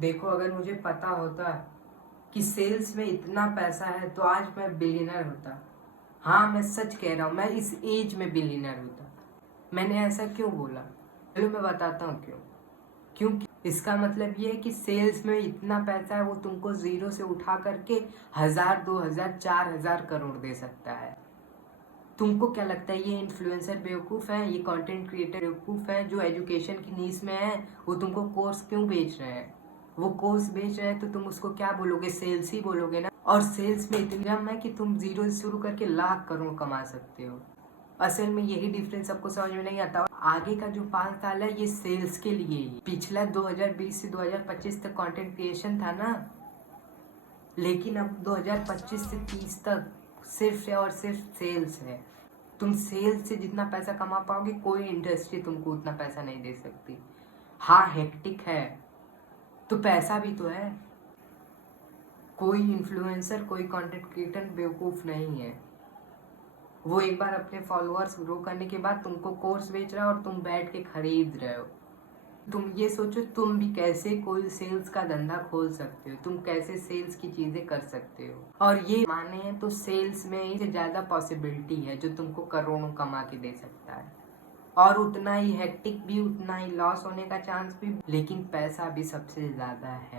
देखो, अगर मुझे पता होता कि सेल्स में इतना पैसा है तो आज मैं बिलियनर होता। हाँ, मैं सच कह रहा हूँ, मैं इस एज में बिलियनर होता। मैंने ऐसा क्यों बोला? चलो मैं बताता हूँ क्यों। क्योंकि इसका मतलब ये है कि सेल्स में इतना पैसा है, वो तुमको जीरो से उठा करके 1000, 2000, 4000 करोड़ दे सकता है। तुमको क्या लगता है ये इन्फ्लुएंसर बेवकूफ़ है, ये कंटेंट क्रिएटर बेवकूफ़ है जो एजुकेशन की नीश में है? वो तुमको कोर्स क्यों बेच रहे हैं? वो कोर्स बेच रहे हैं तो तुम उसको क्या बोलोगे? सेल्स ही बोलोगे ना। और सेल्स में इतना है कि तुम जीरो से शुरू करके लाख करोड़ कमा सकते हो। असल में यही डिफरेंस सबको समझ में नहीं आता। आगे का जो 5 साल है ये सेल्स के लिए ही। पिछला 2020 से 2025 तक कंटेंट क्रिएशन था ना, लेकिन अब 2025 से 30 तक सिर्फ और सिर्फ सेल्स है। तुम सेल्स से जितना पैसा कमा पाओगे कोई इंडस्ट्री तुमको उतना पैसा नहीं दे सकती। हाँ, हेक्टिक है तो पैसा भी तो है। कोई इन्फ्लुएंसर, कोई कंटेंट क्रिएटर बेवकूफ़ नहीं है। वो एक बार अपने फॉलोअर्स ग्रो करने के बाद तुमको कोर्स बेच रहा है और तुम बैठ के खरीद रहे हो। तुम ये सोचो तुम भी कैसे कोई सेल्स का धंधा खोल सकते हो, तुम कैसे सेल्स की चीजें कर सकते हो। और ये माने तो सेल्स में ही ज्यादा पॉसिबिलिटी है जो तुमको करोड़ों कमा के दे सकता है। और उतना ही हेक्टिक भी, उतना ही लॉस होने का चांस भी, लेकिन पैसा भी सबसे ज्यादा है।